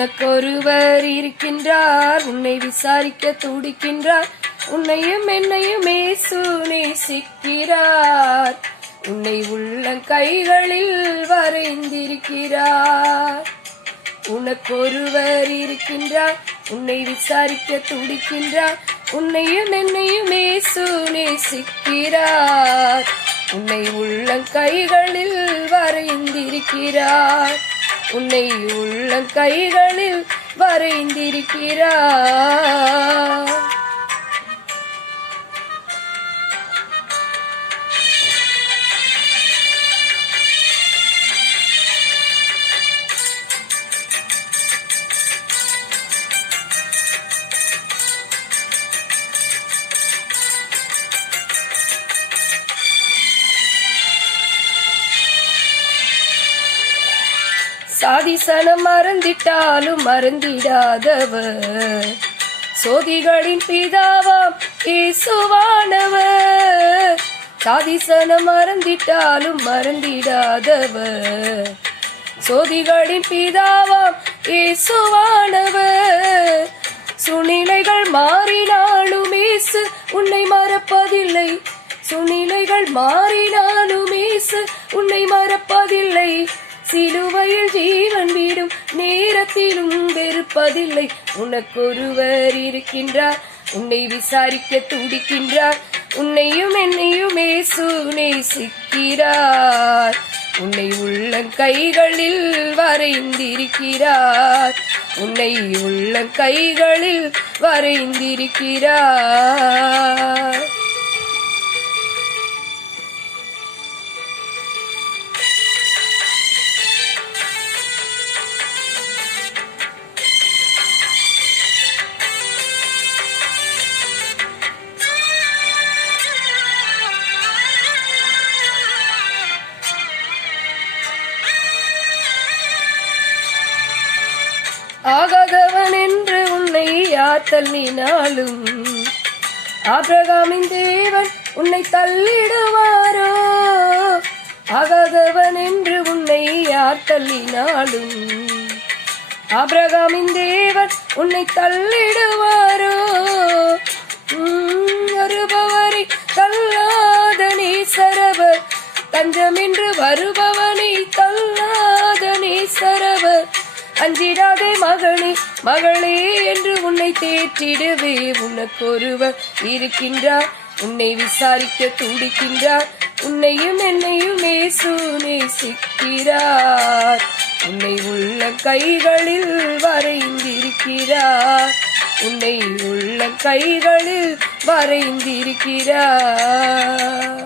உனக்கொருவர் இருக்கின்றார், உன்னை விசாரிக்க துடிக்கின்றார். உன்னையும் என்னையும் இயேசு நேசிக்கிறார். உன்னை உள்ளங்கைகளில் வரைந்திருக்கிறார். உனக்கொருவர் இருக்கின்றார், உன்னை விசாரிக்க துடிக்கின்றார். உன்னையும் என்னையும் இயேசு நேசிக்கிறார். உன்னை உள்ளங்கைகளில் வரைந்திருக்கிறார். உன்னை உள்ளங்கைகளில் வரைந்திருக்கிறார். சாதிசனம் மறந்திட்டாலும் மறந்திடாதவர், சோதிகளின் பிதாவாம் இயேசுவானவர். சாதிசனம் மறந்திட்டாலும் மறந்திடாதவர், சோதிகளின் பிதாவாம் இயேசுவானவர். சுனிலைகள் மாறினாலும் இயேசு உன்னை மறப்பதில்லை. சுனிலைகள் மாறினாலும் இயேசு உன்னை மறப்பதில்லை. சிலுவையில் ஜீவன் விடும் நேரத்திலும் வெறுப்பதில்லை. உனக்கொருவர் இருக்கின்றார், உன்னை விசாரிக்க துடிக்கின்றார். உன்னையும் என்னையும் இயேசு நேசிக்கிறார். உன்னை உள்ளங்கைகளில் வரைந்திருக்கிறார். உன்னை உள்ளங்கைகளில் வரைந்திருக்கிறார். ஆகாதவன் என்று உன்னை யார் தள்ளினாலும் ஆபிரகாமின் தேவன் உன்னை தள்ளிடுவாரோ? ஆகாதவன் என்று உன்னை யார் தள்ளினாலும் ஆபிரகாமின் தேவன் உன்னை தள்ளிடுவாரோ? வருபவரை தள்ளாத நேசரவர், தஞ்சமென்று வருபவனை தள்ளாத நேசரவர். அஞ்சிடாதே மகளே மகளே என்று உன்னை தேற்றிடுவே. உனக்கொருவர் இருக்கின்றார், உன்னை விசாரிக்க துடிக்கின்றார். உன்னையும் என்னையும் இயேசு நேசிக்கிறார். உன்னை உள்ளங்கைகளில் வரைந்திருக்கிறார். உன்னை உள்ளங்கைகளில் வரைந்திருக்கிறார்.